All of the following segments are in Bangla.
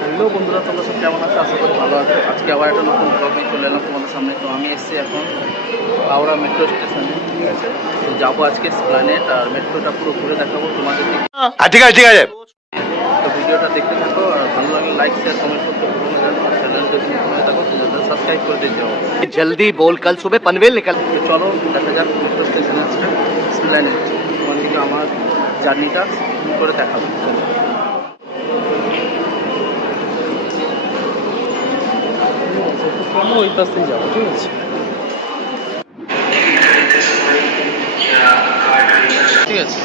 হ্যালো বন্ধুরা, তোমরা সব কেমন আছো? আশা করি ভালো আছো। আজকে আবার একটা নতুন ব্লগ নিয়ে চলে এলাম তোমাদের সামনে। তো আমি এসেছি এখন হাওড়া মেট্রো স্টেশনে, ঠিক আছে? তো যাবো আজকে এসপ্ল্যানেড, আর মেট্রোটা পুরো ঘুরে দেখাবো তোমাদেরকে। ঠিক আছে, ঠিক আছে। তো ভিডিওটা দেখতে থাকো, আর ভালো লাগলে লাইক শেয়ার কমেন্ট করতে ভুলো না জানো। আর চ্যানেল যদি নতুন হয়ে থাকো চ্যানেলটা সাবস্ক্রাইব করে দিতে হবে। जल्दी बोल, कल सुबह पनवेल निकल। তো চলো দেখা যাক মেট্রো স্টেশনে আসছে এসপ্ল্যানেড। ওখান থেকে আমার জার্নিটা শুরু করে দেখাবো। চলো ওই পাশ থেকে যাবো, ঠিক আছে? ঠিক আছে।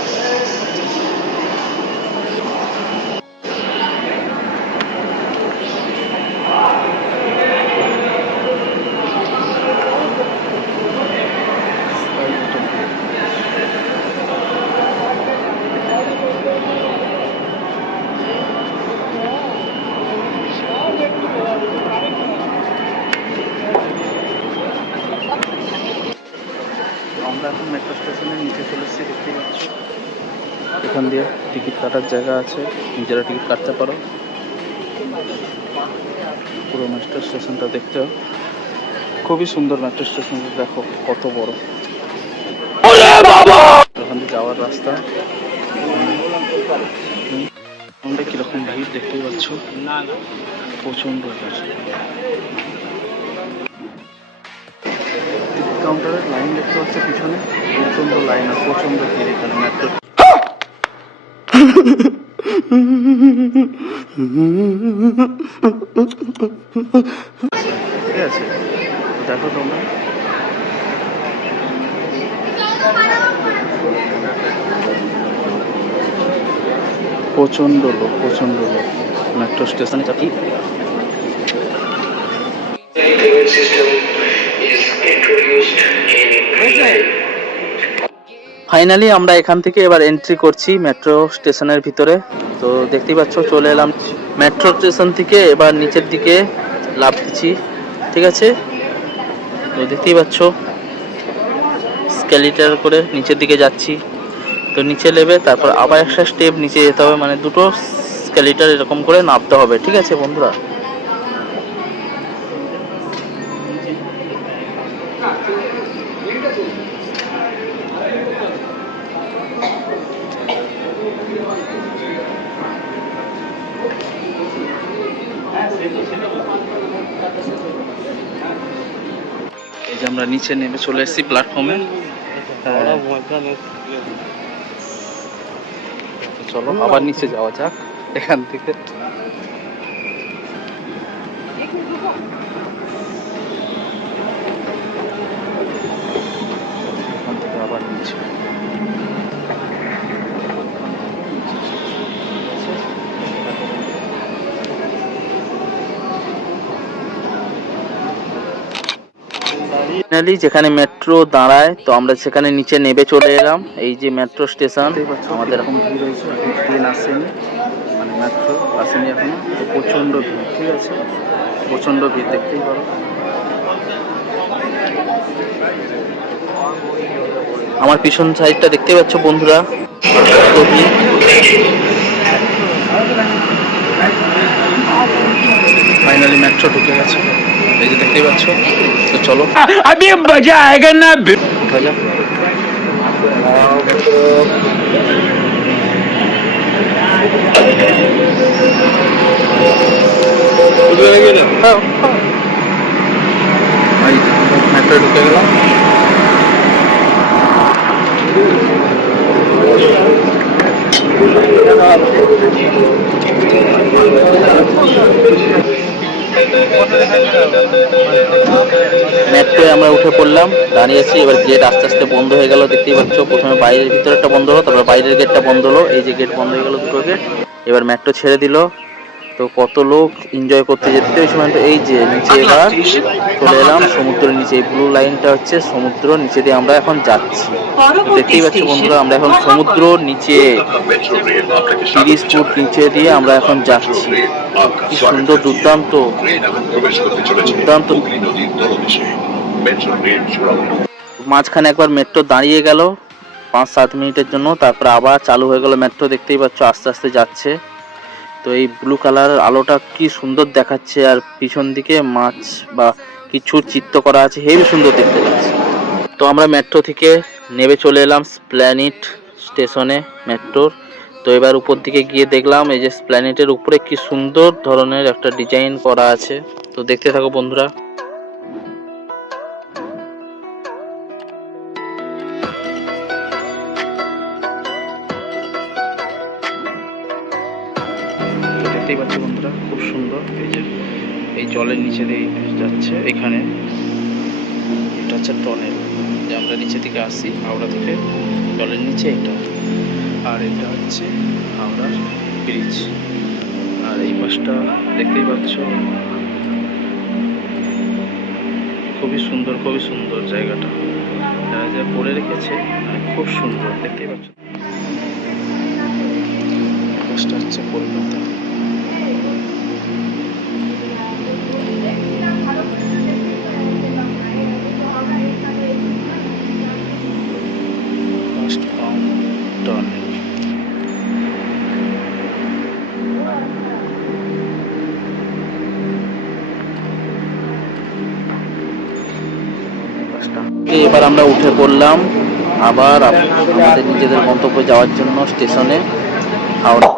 আমরা এখন মেট্রো স্টেশনের নিচে চলে এসেছি, দেখতেই পাচ্ছ। এখান দিয়ে টিকিট কাটার জায়গা আছে, নিজেরা টিকিট কাটতে পারো। পুরো মেট্রো স্টেশনটা দেখতে খুবই সুন্দর। মেট্রো স্টেশনটা দেখো কত বড়। ওখান দিয়ে যাওয়ার রাস্তা। আমরা কিরকম ভিড় দেখতেই পাচ্ছ, প্রচন্ড ভিড়। টিকিট কাউন্টারের লাইন দেখতে পাচ্ছ পিছনে, প্রচন্ড লাইন আর প্রচন্ড ভিড় এখানে মেট্রো। ঠিক আছে, দেখো তোমরা প্রচন্ড লোক মেট্রো স্টেশনে যাচ্ছি। ফাইনালি আমরা এখান থেকে এবার এন্ট্রি করছি মেট্রো স্টেশনের ভিতরে। তো দেখতেই পাচ্ছ চলে এলাম মেট্রো স্টেশন থেকে। এবার নিচের দিকে লাফ দিচ্ছি, ঠিক আছে? তো দেখতেই পাচ্ছ স্কেলিটার করে নিচের দিকে যাচ্ছি। তো নিচে নেবে, তারপর আবার একটা স্টেপ নিচে যেতে হবে, মানে দুটো স্কেলিটার এরকম করে নামতে হবে, ঠিক আছে বন্ধুরা? এই যে আমরা নিচে নেমে চলে এসেছি প্ল্যাটফর্মে। চলো আবার নিচে যাওয়া যাক এখান থেকে। এখান থেকে আবার নিচে। ফাইনালি যেখানে মেট্রো দাঁড়ায়, তো আমরা সেখানে নিচে নেমে চলে এলাম। এই যে মেট্রো স্টেশন, আমাদের এখন ভিড় হয়েছে, ট্রেন আসেনি, মানে মেট্রো আসেনি এখনো। তো প্রচণ্ড ভিড়, ঠিক আছে? প্রচণ্ড ভিড় দেখতেই পারো। আমার পিছন সাইডটা দেখতে পাচ্ছ বন্ধুরা, ফাইনালি মেট্রো ঢুকে গেছে, এই যে দেখতেই পাচ্ছ। তো চলো अभी मजा आएगा ना। উঠা যাক। মেট্রো ঢুকে গেলাম। মেট্রোয় আমরা উঠে পড়লাম, দাঁড়িয়েছি। এবার গেট আস্তে আস্তে বন্ধ হয়ে গেল, দেখতেই পাচ্ছ। প্রথমে বাইরের ভিতরেরটা বন্ধ হলো, তারপর বাইরের গেটটা বন্ধ হলো। এই যে গেট বন্ধ হয়ে গেল, দুটো গেট। এবার মেট্রো ছেড়ে দিল, তো কত লোক এনজয় করতে যেতে ওই সময়। এই যে নিচে এবার চলে এলাম সমুদ্রের নিচে, এই ব্লু লাইনটা হচ্ছে সমুদ্র, নিচে দিয়ে আমরা এখন যাচ্ছি। তো দেখতেই পাচ্ছ বন্ধুরা, আমরা এখন সমুদ্র নিচে 30 ফুট নিচে দিয়ে আমরা এখন যাচ্ছি। কি সুন্দর, দুর্দান্ত দুর্দান্ত। মাঝখানে একবার মেট্রো দাঁড়িয়ে গেল 5-7 মিনিটের জন্য, তারপর আবার চালু হয়ে গেল মেট্রো। দেখতেই পাচ্ছ আস্তে আস্তে যাচ্ছে। তো এই ব্লু কালারের আলোটা কি সুন্দর দেখাচ্ছে, আর পিছন দিকে মাছ বা কিছু চিত্র করা আছে, হেবি সুন্দর দেখতে লাগছে। তো আমরা মেট্রো থেকে নেমে চলে এলাম স্প্ল্যানেড স্টেশনে মেট্রোর। তো এবার উপর দিকে গিয়ে দেখলাম এই যে স্প্ল্যানেডের উপরে কি সুন্দর ধরনের একটা ডিজাইন করা আছে। তো দেখতে থাকো বন্ধুরা। দেখতেই পাচ্ছ বন্ধুরা, খুব সুন্দর। এই যে এই জলের নিচে দিয়ে যাচ্ছে, এখানে এটা হচ্ছে টনেল, যে আমরা নিচে থেকে আসি হাওড়া থেকে, জলের নিচে এটা। আর এটা হচ্ছে হাওড়ার ব্রিজ। আর এই পাশটা দেখতেই পাচ্ছ, খুবই সুন্দর, খুবই সুন্দর জায়গাটা, যারা যা করে রেখেছে খুব সুন্দর। দেখতেই পাচ্ছ পাশটা হচ্ছে কলকাতা। এবার আমরা উঠে পড়লাম আবার আমাদের নিজেদের গন্তব্যে যাওয়ার জন্য স্টেশনে, হাওড়া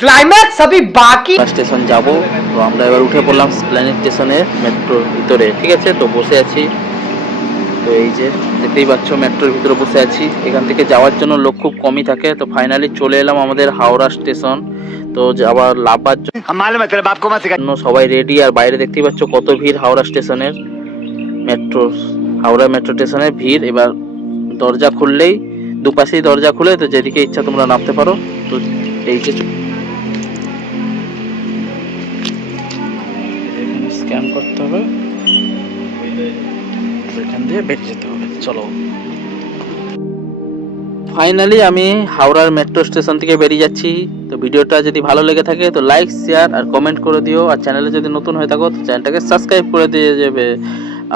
ক্লাইম্যাক্স अभी बाकी স্টেশন যাব। তো আমরা এবার উঠে পড়লাম স্প্ল্যানেড স্টেশনের মেট্রোর ভিতরে, ঠিক আছে। তো বসে আছি, তো এই যে দেখতেই পাচ্ছ মেট্রোর ভিতরে বসে আছি। এখান থেকে যাওয়ার জন্য লোক খুব কমই থাকে। তো ফাইনালি চলে এলাম আমাদের হাওড়া স্টেশন। তো আবার লাভবার জন্য সবাই রেডি, আর বাইরে দেখতেই পাচ্ছ কত ভিড় হাওড়া স্টেশনের হাওড়া মেট্রো স্টেশনের ভিড়। এবার দরজা খুললেই, দুপাশেই দরজা খুলে, তো যেদিকে ইচ্ছা তোমরা নামতে পারো। তো এই যে এখানে স্ক্যান করতে হবে, এখান দিয়ে বেরিয়ে যেতে হবে। চলো, ফাইনালি আমি হাওড়ার মেট্রো স্টেশন থেকে বেরিয়ে যাচ্ছি। তো ভিডিওটা যদি ভালো লেগে থাকে তো লাইক, শেয়ার আর কমেন্ট করে দিও। আর চ্যানেলে যদি নতুন হয়ে থাকো তো চ্যানেলটাকে সাবস্ক্রাইব করে দিয়ে যাবে,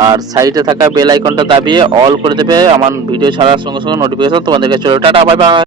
আর সাইডে থাকা বেল আইকনটা দাবিয়ে অল করে দেবে। আমার ভিডিও ছাড়ার সঙ্গে সঙ্গে নোটিফিকেশন তোমাদের কাছে চলে। Tata, bye bye.